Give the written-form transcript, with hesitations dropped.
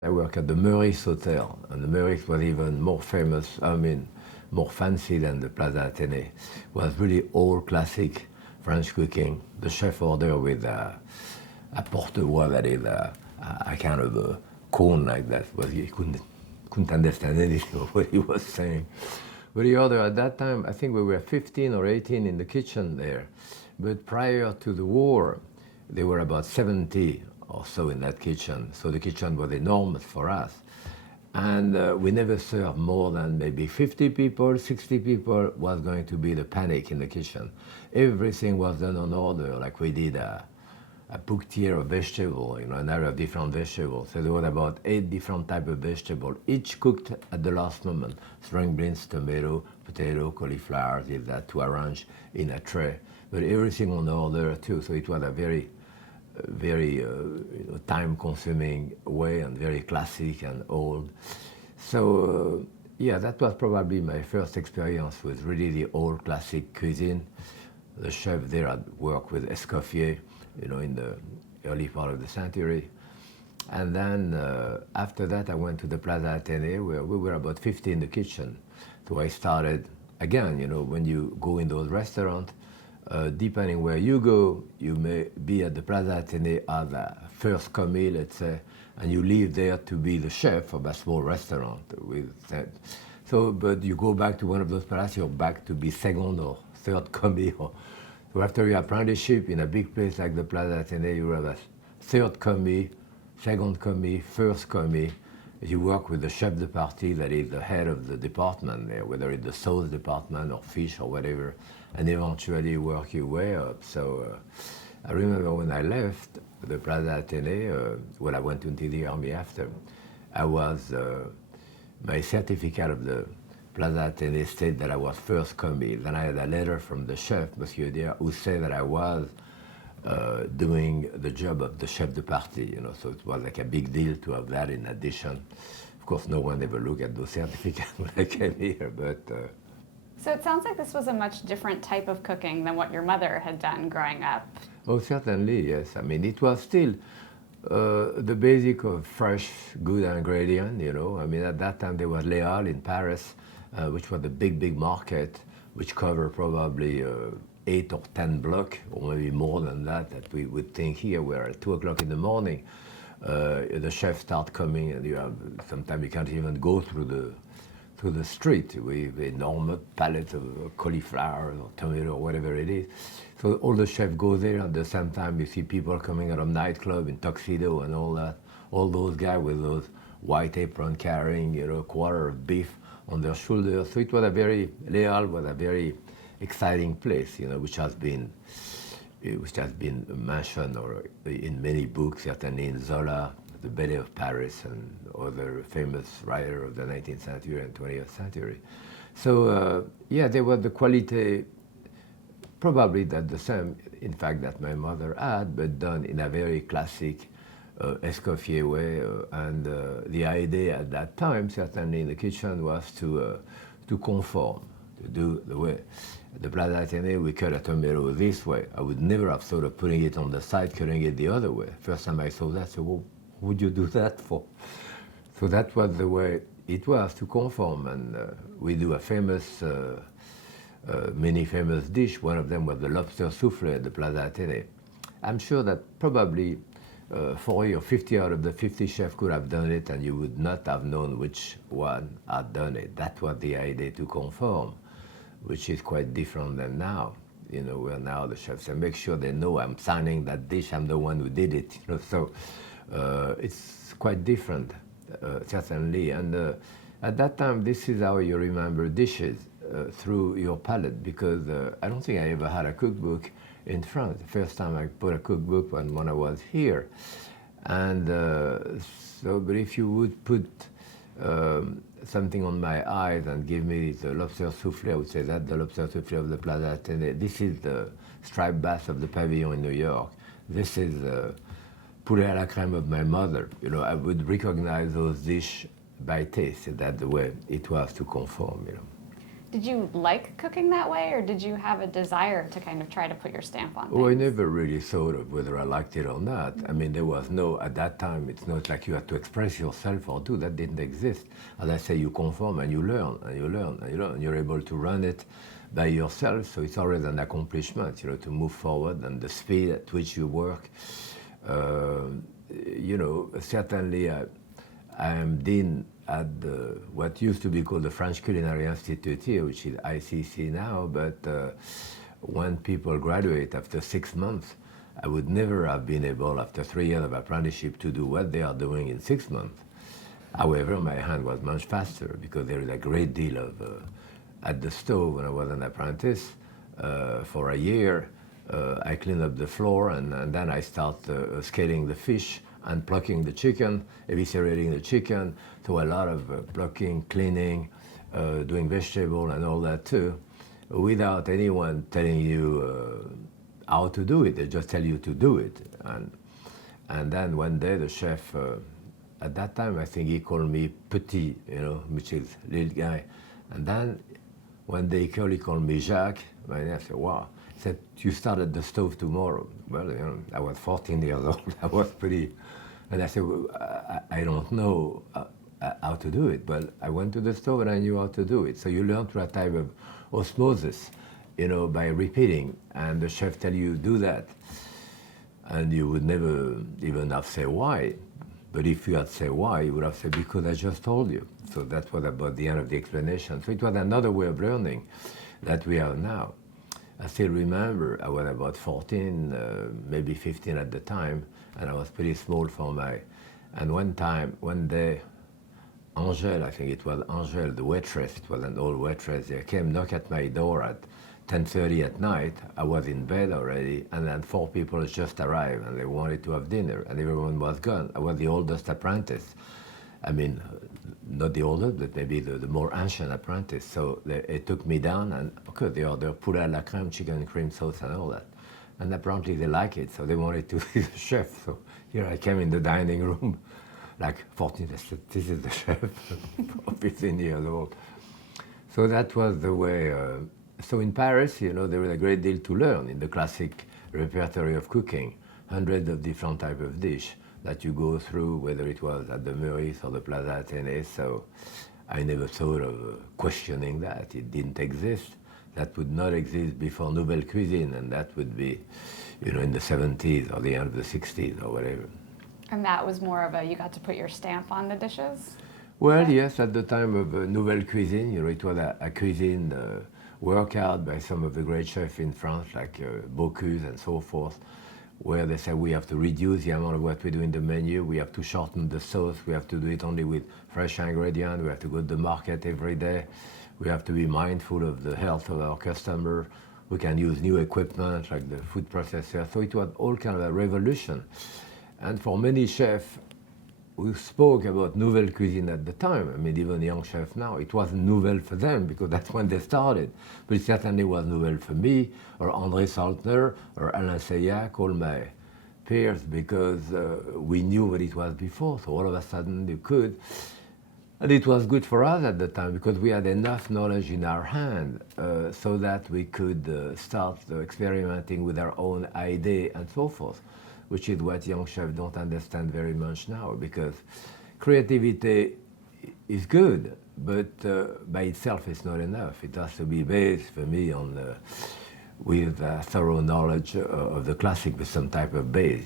I work at the Meurice Hotel, and the Meurice was even more famous, more fancy than the Plaza Athénée. It was really old classic French cooking. The chef ordered with a porte-voix, that is a kind of a cone like that. He couldn't understand anything of what he was saying. But he ordered at that time, I think we were 15 or 18 in the kitchen there. But prior to the war, there were about 70 or so in that kitchen. So the kitchen was enormous for us. And we never served more than maybe 50 people, 60 people was going to be the panic in the kitchen. Everything was done on order, like we did a bouquetière of vegetable, an area of different vegetables. So there was about 8 different types of vegetables, each cooked at the last moment. String beans, tomato, potato, cauliflower, this, that, to arrange in a tray. But everything on order too, so it was a very time-consuming way and very classic and old. So yeah, that was probably my first experience with really the old classic cuisine. The chef there had worked with Escoffier, in the early part of the century. And then after that, I went to the Plaza Athénée, where we were about 50 in the kitchen. So I started, again, when you go in those restaurants, depending where you go, you may be at the Plaza Athénée as a first commis, let's say, and you leave there to be the chef of a small restaurant. But you go back to one of those palaces, you're back to be second or third commis. So after your apprenticeship in a big place like the Plaza Athénée, you have a third commis, second commis, first commis. You work with the chef de partie, that is the head of the department there, whether it's the sauce department or fish or whatever, and eventually work your way up. So I remember when I left the Plaza Athénée, when I went into the army after, I was, my certificate of the Plaza Athénée stated that I was first commis. Then I had a letter from the chef, Monsieur Dier, who said that I was doing the job of the chef de partie, so it was like a big deal to have that in addition. Of course, no one ever looked at those certificates when I came here, but... So it sounds like this was a much different type of cooking than what your mother had done growing up. Oh, certainly, yes. I mean, it was still the basic of fresh, good ingredient, I mean, at that time there was Les Halles in Paris, which was the big market, which covered probably 8 or 10 blocks, or maybe more than that we would think here, where at 2 o'clock in the morning, the chefs start coming, and sometimes you can't even go through the street with enormous pallets of cauliflower or tomato or whatever it is. So all the chefs go there. At the same time, you see people coming out of nightclub in tuxedo and all that. All those guys with those white apron carrying, a quarter of beef on their shoulders. So it was Les Halles was a very exciting place, which has been mentioned or in many books, certainly in Zola, The Ballet of Paris, and other famous writer of the 19th century and 20th century. So yeah, there was the quality, probably that the same, in fact, that my mother had, but done in a very classic Escoffier way. And the idea at that time, certainly in the kitchen, was to conform, to do the way. At the Plaza Athénée, we cut a tomato this way. I would never have thought of putting it on the side, cutting it the other way. First time I saw that, I said, well, what would you do that for? So that was the way it was, to conform. And we do a famous, many famous dish. One of them was the lobster soufflé at the Plaza Athénée. I'm sure that probably 40 or 50 out of the 50 chefs could have done it, and you would not have known which one had done it. That was the idea, to conform, which is quite different than now. Where now the chefs say, make sure they know I'm signing that dish, I'm the one who did it. So it's quite different, certainly. And at that time, this is how you remember dishes, through your palate, because I don't think I ever had a cookbook in France. The first time I put a cookbook when I was here. And but if you would put something on my eyes and give me the lobster soufflé, I would say that the lobster soufflé of the Plaza Athénée. This is the striped bass of the Pavilion in New York. This is poulet à la crème of my mother. I would recognize those dishes by taste. That's the way it was, to conform. Did you like cooking that way, or did you have a desire to kind of try to put your stamp on things? Well, I never really thought of whether I liked it or not. I mean, there was no, at that time, it's not like you had to express yourself or do, that didn't exist. As I say, you conform and you learn, and you learn, and you learn, and you're able to run it by yourself, so it's always an accomplishment, to move forward, and the speed at which you work. Certainly I am dean at what used to be called the French Culinary Institute here, which is ICC now, but when people graduate after 6 months, I would never have been able, after 3 years of apprenticeship, to do what they are doing in 6 months. However, my hand was much faster because there is a great deal of, at the stove when I was an apprentice, for a year, I cleaned up the floor, and then I start scaling the fish and plucking the chicken, eviscerating the chicken. So a lot of plucking, cleaning, doing vegetable and all that too, without anyone telling you how to do it. They just tell you to do it. And then one day the chef, at that time I think he called me Petit, which is little guy. And then one day he called me Jacques. My name, I said, wow. He said, you start at the stove tomorrow. Well, I was 14 years old. I was pretty, and I said, well, I don't know how to do it, but I went to the stove and I knew how to do it. So you learn through a type of osmosis, by repeating, and the chef tell you do that, and you would never even have say why. But if you had said why, you would have said because I just told you. So that was about the end of the explanation. So it was another way of learning that we have now. I still remember I was about 14, maybe 15 at the time, and I was pretty small for my. And one day, Angèle, I think it was Angèle, the waitress, it was an old waitress, they came knock at my door at 10:30 at night. I was in bed already, and then 4 people just arrived, and they wanted to have dinner, and everyone was gone. I was the oldest apprentice. I mean, not the oldest, but maybe the more ancient apprentice. So they took me down, and okay, they ordered poulet à la crème, chicken cream sauce, and all that. And apparently they like it, so they wanted to see the chef. So here I came in the dining room, like 14, I said, this is the chef, 15 years old. So that was the way. So in Paris, there was a great deal to learn in the classic repertory of cooking, hundreds of different types of dish that you go through, whether it was at the Meurice or the Plaza Athénée. So I never thought of questioning that. It didn't exist. That would not exist before Nouvelle Cuisine, and that would be, in the 70s or the end of the 60s or whatever. And that was more of you got to put your stamp on the dishes? Well, yes, at the time of Nouvelle Cuisine, it was a cuisine worked out by some of the great chefs in France, like Bocuse and so forth, where they say we have to reduce the amount of what we do in the menu, we have to shorten the sauce, we have to do it only with fresh ingredients, we have to go to the market every day, we have to be mindful of the health of our customer, we can use new equipment like the food processor. So it was all kind of a revolution. And for many chefs who spoke about Nouvelle Cuisine at the time, I mean, even young chefs now, it wasn't nouvelle for them because that's when they started. But it certainly was nouvelle for me, or André Saltner, or Alain Seillac, all my peers, because we knew what it was before. So all of a sudden you could. And it was good for us at the time because we had enough knowledge in our hand so that we could start experimenting with our own idea and so forth, which is what young chefs don't understand very much now, because creativity is good, but by itself it's not enough. It has to be based, for me, on with thorough knowledge of the classic with some type of base,